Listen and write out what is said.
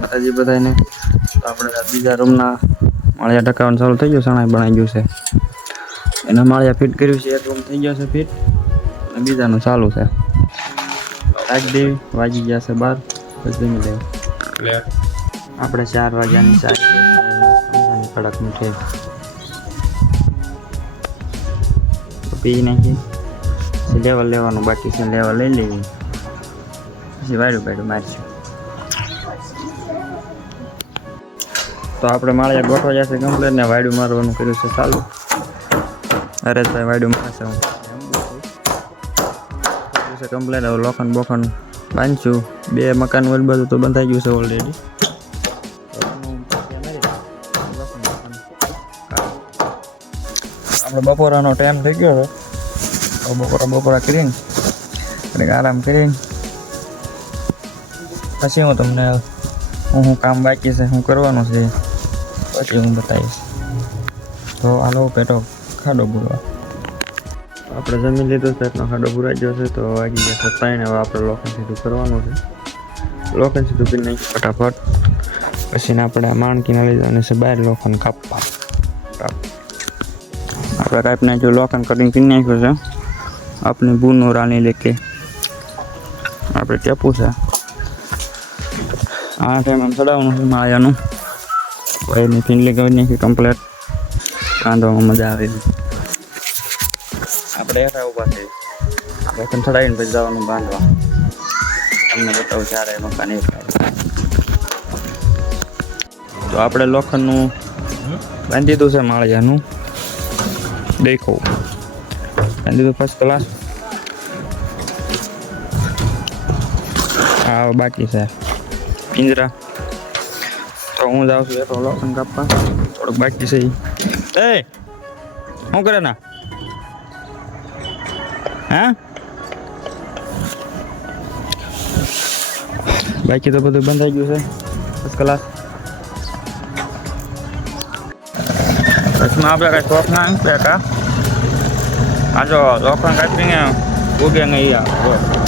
માતાજી બધાને. તો આપણે બીજા રૂમના માળિયા ટકાવાનું ચાલુ થઈ ગયું, સણાઈ બનાવી ગયું છે. એના માળિયા ફિટ કર્યું છે, એક રૂમ થઈ ગયો છે ફિટ અને બીજાનું ચાલુ છે. રાખી દેવી, વાગી ગયા છે 12, પછી જમી લેવું. આપણે 4 વાગ્યાની ચાય કડક મીઠાઈ પી નાખી. લેવલ લેવાનું બાકી છે, લેવલ લઈ લેવી, પછી વાયડું મારશું. તો આપણે માળિયા ગોઠવા જશે કમ્પ્લેટ ને વાયડું મારવાનું કર્યું છે ચાલુ. હરેશભાઈ વાયડું મારશે કમ્પ્લેટ. હવે લોખંડ બોખંડ બાંધશું. 2 મકાન ઓલ બાજુ તો બંધાઈ ગયું છે ઓલરેડી. આપણે બપોરાનો ટાઈમ થઈ ગયો છે. બપોરા કરીને આરામ કરીને પછી હું તમને હું કામ બાકી છે, હું કરવાનું છે, પછી હું બતાવીશ. તો હાલો પેટો ખાડો પૂરવા. આપણે જમી લીધું છે, એટલો ખાડો પૂરાઈ ગયો છે. તો વાગી ગયા 7. હવે આપણે લોખંડ સીધું કરવાનું છે. લોખંડ સીધું કરી નાખી ફટાફટ. પછી આપણે માણકીને લઈ જવાની છે બહાર લોખંડ કાપવા. આપણે કાપી નાખ્યું, લોખંડ કટિંગ કરી નાખ્યું છે. આપણી બૂનો રાણી લેકે આપણે ટેપું છે. આ ટાઈમ આમ ચડાવવાનું છે માળિયાનું. એની ફિનલી કરી નાખી કમ્પ્લેટ. કાંદવામાં મજા આવે. આપણે હેઠા ઊભા છે. આપણે ચડાવીને પછી જવાનું બાંધવા. તમને બતાવું ત્યારે મકાન એ. તો આપણે લોખંડનું બાંધી દીધું છે માળિયાનું. દેખો બાંધી દીધું ફર્સ્ટ ક્લાસ. હા બાકી છે પિંજરા. તો હું જાઉં છું એટલો લોખંડ કાપવા. થોડુંક બાકી છે. એ શું કરે ના હા બાકી તો બધું બંધાઈ ગયું છે ફર્સ્ટ ક્લાસ. પછી આપણે કઈ શોખ ના કા આ જો લોખંડ કાપીને ઉગે નહીં.